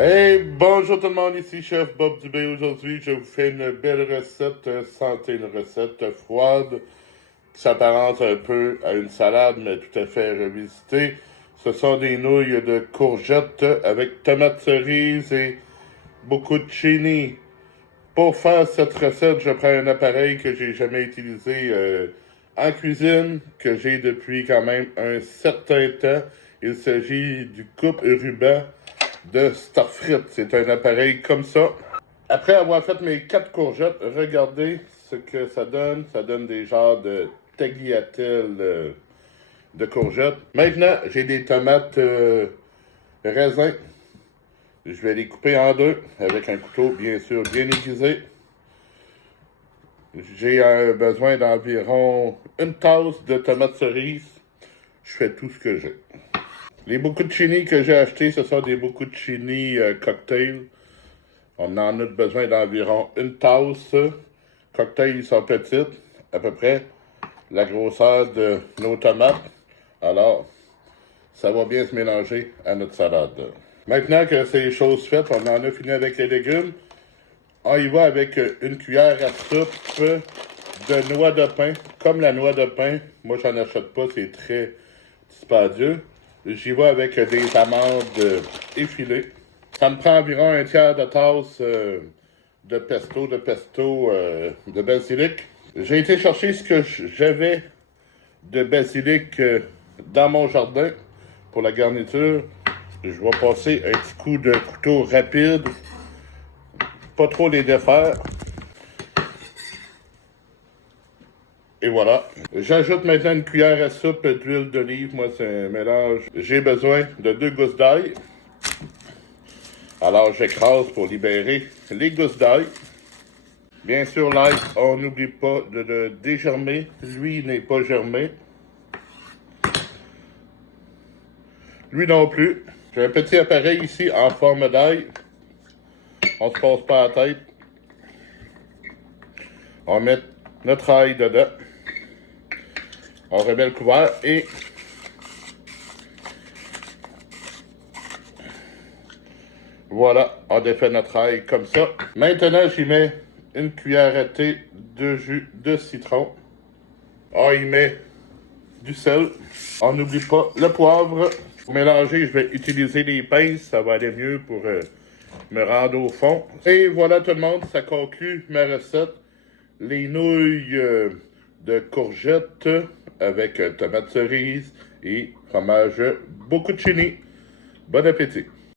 Hey, bonjour tout le monde, ici Chef Bob Dubé. Aujourd'hui, je vous fais une belle recette santé, une recette froide qui s'apparente un peu à une salade, mais tout à fait revisitée. Ce sont des nouilles de courgettes avec tomates cerises et beaucoup de chili. Pour faire cette recette, je prends un appareil que j'ai jamais utilisé en cuisine, que j'ai depuis quand même un certain temps. Il s'agit du coupe-ruban de Starfrit. C'est un appareil comme ça. Après avoir fait mes 4 courgettes, regardez ce que ça donne. Ça donne des genres de tagliatelles de courgettes. Maintenant, j'ai des tomates raisins. Je vais les couper en deux avec un couteau, bien sûr, bien aiguisé. J'ai besoin d'environ une tasse de tomates cerises. Je fais tout ce que j'ai. Les bocconcini que j'ai achetés, ce sont des bocconcini cocktail. On en a besoin d'environ une tasse. Cocktail, ils sont petites, à peu près la grosseur de nos tomates. Alors, ça va bien se mélanger à notre salade. Maintenant que c'est chose faite, on en a fini avec les légumes. On y va avec une cuillère à soupe de noix de pain. Comme la noix de pain, moi j'en achète pas, c'est très dispendieux. J'y vais avec des amandes effilées. Ça me prend environ un tiers de tasse de pesto de basilic. J'ai été chercher ce que j'avais de basilic dans mon jardin pour la garniture. Je vais passer un petit coup de couteau rapide, pas trop les défaire. Et voilà. J'ajoute maintenant une cuillère à soupe d'huile d'olive. Moi, c'est un mélange. J'ai besoin de 2 gousses d'ail. Alors, j'écrase pour libérer les gousses d'ail. Bien sûr, l'ail, on n'oublie pas de le dégermer. Lui n'est pas germé. Lui non plus. J'ai un petit appareil ici en forme d'ail. On se passe pas la tête. On met notre ail dedans. On remet le couvert et voilà, on défait notre ail comme ça. Maintenant, j'y mets une cuillère à thé de jus de citron. On y met du sel. On n'oublie pas le poivre. Pour mélanger, je vais utiliser les pinces. Ça va aller mieux pour me rendre au fond. Et voilà tout le monde, ça conclut ma recette. Les nouilles de courgettes avec tomates cerises et fromage bocconcini. Bon appétit!